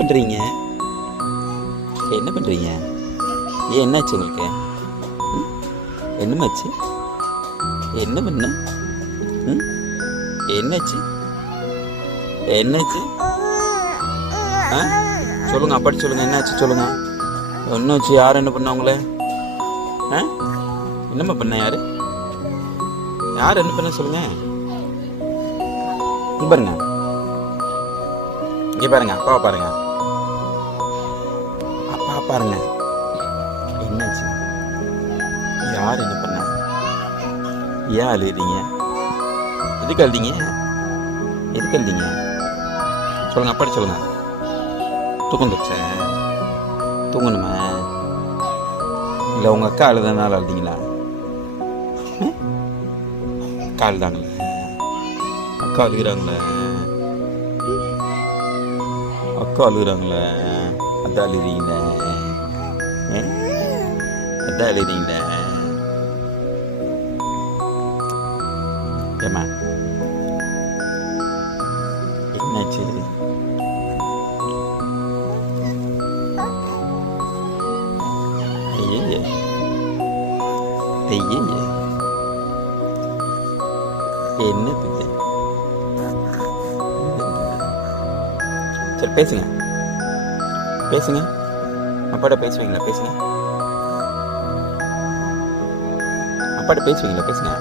பண்ணுறீங்க? என்ன பண்ணுறீங்க? ஏன் என்னாச்சு உங்களுக்கு? என்னமாச்சு? என்ன பண்ண? என்னாச்சு? என்னாச்சு? ஆ சொல்லுங்கள், அப்பாடி சொல்லுங்கள், என்னாச்சு சொல்லுங்கள். என்னாச்சு? யார் என்ன பண்ண உங்களை? ஆ என்னம்மா பண்ண? யார் என்ன பண்ண சொல்லுங்கள். இங்கே பாருங்க, இங்கே பாருங்க, அப்பாவை பாருங்க, அப்பா பாருங்க. என்னாச்சு? யார் என்ன பண்ண? ஏன் அழுகிறீங்க? எதுக்கு அழுதீங்க? எதுக்கு அழுதீங்க சொல்லுங்க, அப்பாடி சொல்லுங்க. தூக்கம் தச்ச தூங்கணுமா? இல்லை உங்கள் அக்கா அழுதனால அழுதிங்களா? அக்கா அழுதாங்களே, அக்கா அழுகிறாங்களே, அக்கா அழுகிறாங்களே, அதான் அழுகிறீங்களே, அதான் அழுகிறீங்களே. ஏம்மா என்னாச்சு? ஐயே ஐயே, என்னது? சரி பேசுங்க, பேசுங்க, அப்பாட்ட பேசுவீங்களா? பேசுங்க, அப்பாட்ட பேசுவீங்களா? பேசுங்க.